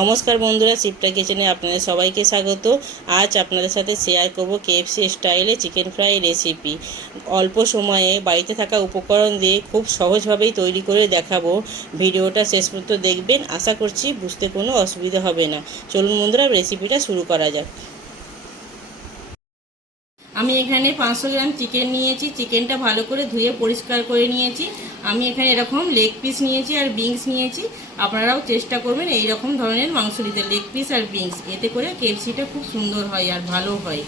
নমস্কার বন্ধুরা, শিপ্রা কিচেনে আপনাদের সবাইকে স্বাগত। আজ আপনাদের সাথে শেয়ার করব কেএফসি স্টাইলে চিকেন ফ্রাই রেসিপি। অল্প সময়ে বাড়িতে থাকা উপকরণ দিয়ে খুব সহজভাবেই তৈরি করে দেখাবো। ভিডিওটা শেষ পর্যন্ত দেখবেন, আশা করছি বুঝতে কোনো অসুবিধা হবে না। চলুন বন্ধুরা, রেসিপিটা শুরু করা যাক। আমি এখানে 500 গ্রাম চিকেন নিয়েছি। চিকেনটা ভালো করে ধুয়ে পরিষ্কার করে নিয়েছি। আমি এখানে এরকম লেগ পিস নিয়েছি আর বিনস নিয়েছি। আপনারাও চেষ্টা করবেন এই রকম ধরনের মাংস নিতে, লেগ পিস আর বিনস। এতে করে কেএফসিটা খুব সুন্দর হয় আর ভালো হয়।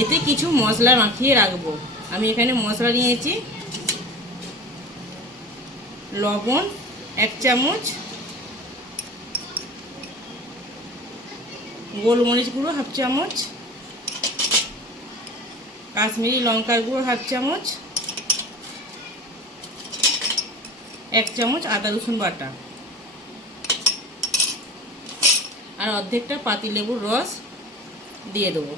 এতে কিছু মশলা মাখিয়ে রাখবো। আমি এখানে মশলা নিয়েছি, লবণ 1 চামচ, গোলমরিচ গুঁড়ো 1/2 চামচ, কাশ্মীরি লঙ্কার গুঁড়ো 1/2 চামচ, 1 চামচ আদা রসুন বাটা, আর অর্ধেকটা পাতিলেবুর রস দিয়ে দেবো।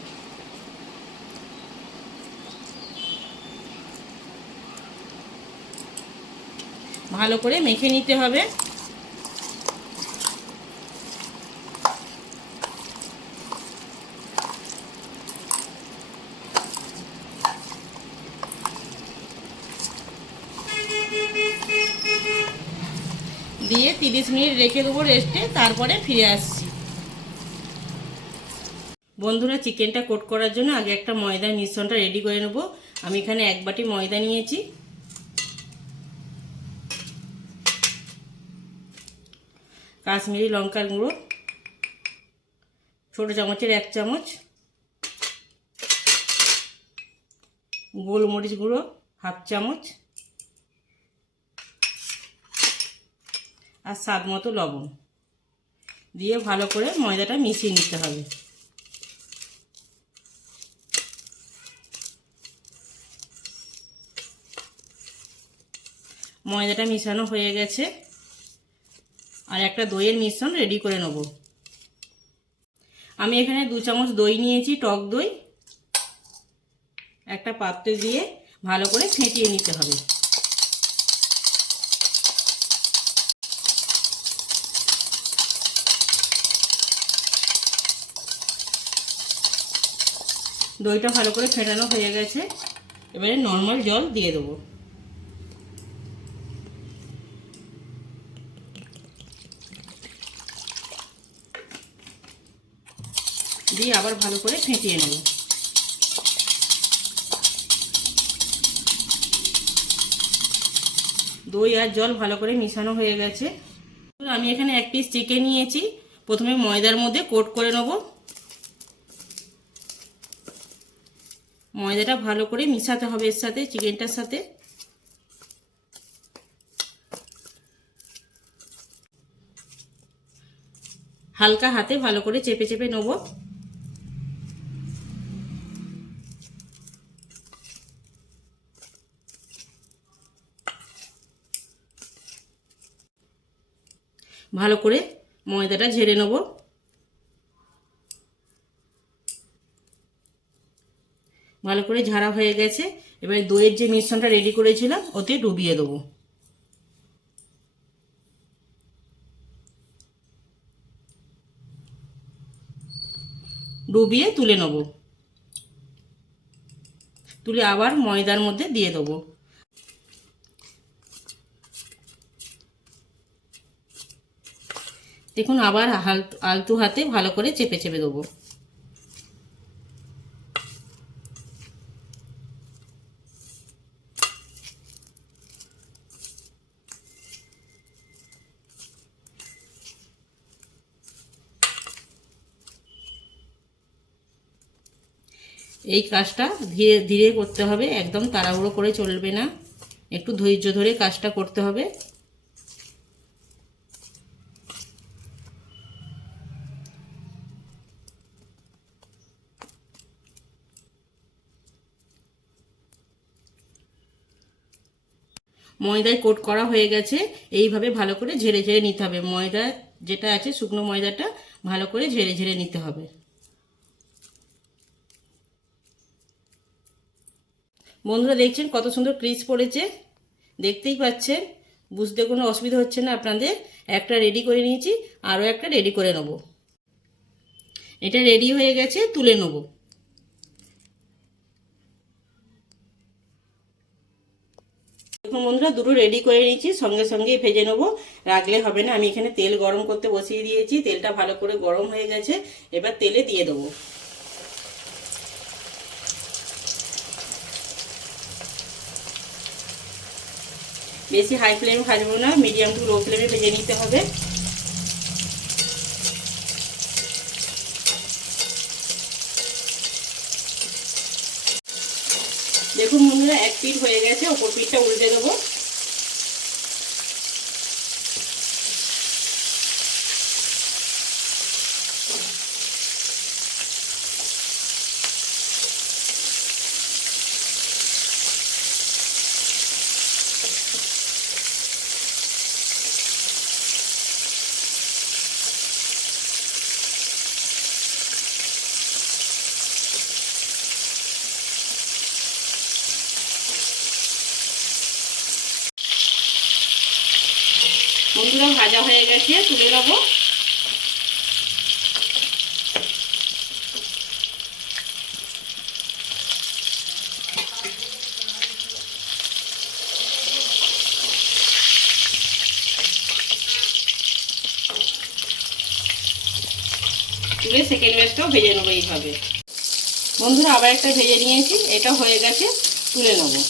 ভালো করে মেখে নিতে হবে। দিয়ে 30 মিনিট রেখে দেবো রেস্টে, তারপরে ফিরে আসছি। বন্ধুরা, চিকেনটা কোট করার জন্য আগে একটা ময়দার মিশ্রণটা রেডি করে নেব। আমি এখানে 1 বাটি ময়দা নিয়েছি, কাশ্মীরি লঙ্কার গুঁড়ো ছোটো চামচের 1 চামচ, গোলমরিচ গুঁড়ো 1/2 চামচ, আর স্বাদ মতো লবণ দিয়ে ভালো করে ময়দাটা মিশিয়ে নিতে হবে। ময়দাটা মিশানো হয়ে গেছে, আর একটা দইয়ের মিশ্রণ রেডি করে নেব। আমি এখানে 2 চামচ দই নিয়েছি, টক দই। একটা পাত্রে দিয়ে ভালো করে ফেটিয়ে নিতে হবে। দইটা ভালো করে ফেটানো হয়ে গেছে, এবারে নর্মাল জল দিয়ে দেবো। দিয়ে আবার ভালো করে ফেটিয়ে নেব। দই আর জল ভালো করে মিশানো হয়ে গেছে। আমি এখানে 1 পিস চিকেন নিয়েছি। প্রথমে ময়দার মধ্যে কোট করে নেব। ময়দাটা ভালো করে মিশাতে হবে এর সাথে, চিকেনটার সাথে। হালকা হাতে ভালো করে চেপে চেপে নেব। ভালো করে ময়দাটা ঝেড়ে নেব। ভালো করে ঝাড়া হয়ে গেছে। এবারে দইয়ের যে মিশ্রণটা রেডি করেছিলাম ওতে ডুবিয়ে দেবো। ডুবিয়ে তুলে নেব। তুলে আবার ময়দার মধ্যে দিয়ে দেবো। দেখুন, আবার আলতু হাতে ভালো করে চেপে চেপে দেবো। এই কাজটা ধীরে ধীরে করতে হবে, একদম তাড়াহুড়ো করে চলবে না, একটু ধৈর্য ধরে কাজটা করতে হবে। ময়দায় কোট করা হয়ে গেছে। এইভাবে ভালো করে ঝেড়ে ঝেড়ে নিতে হবে। ময়দা যেটা আছে, শুকনো ময়দাটা ভালো করে ঝেড়ে ঝেড়ে নিতে হবে। বন্ধুরা, দেখছেন কত সুন্দর ক্রিস পড়েছে, দেখতেই পাচ্ছেন। বুঝতে কোনো অসুবিধা হচ্ছে না আপনাদের। একটা রেডি করে নিয়েছি, আরও একটা রেডি করে নেব। এটা রেডি হয়ে গেছে, তুলে নেব। দেখুন বন্ধুরা, দুটো রেডি করে নিয়েছি, সঙ্গে সঙ্গে ভেজে নেবো, রাখলে হবে না। আমি এখানে তেল গরম করতে বসিয়ে দিয়েছি, তেলটা ভালো করে গরম হয়ে গেছে। এবার তেলে দিয়ে দেবো। বেশি হাই ফ্লেমে ভাজবো না, মিডিয়াম টু লো ফ্লেমে ভেজে নিতে হবে। দেখুন বন্ধুরা, এক পিঠ হয়ে গেছে, অপর পিঠটা উল্টে দেবো। বন্ধুরা, ভাজা হয়ে গেছে, তুলে নেবো। তুলে সেকেন্ড ব্যাচটাও ভেজে নেবো এইভাবে। বন্ধুরা, আবার একটা ভেজে নিয়েছি, এটা হয়ে গেছে, তুলে নেবো।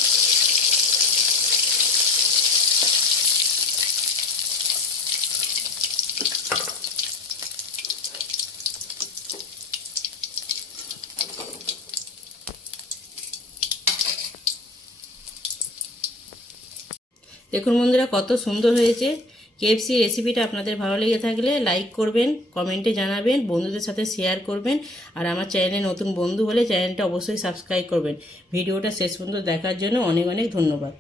দেখুন বন্ধুরা, কত সুন্দর হয়েছে। কেএফসি রেসিপিটা আপনাদের ভালো লেগে থাকলে লাইক করবেন, কমেন্টে জানাবেন, বন্ধুদের সাথে শেয়ার করবেন। আর আমার চ্যানেলে নতুন বন্ধু হলে চ্যানেলটা অবশ্যই সাবস্ক্রাইব করবেন। ভিডিওটা শেষ পর্যন্ত দেখার জন্য অনেক অনেক ধন্যবাদ।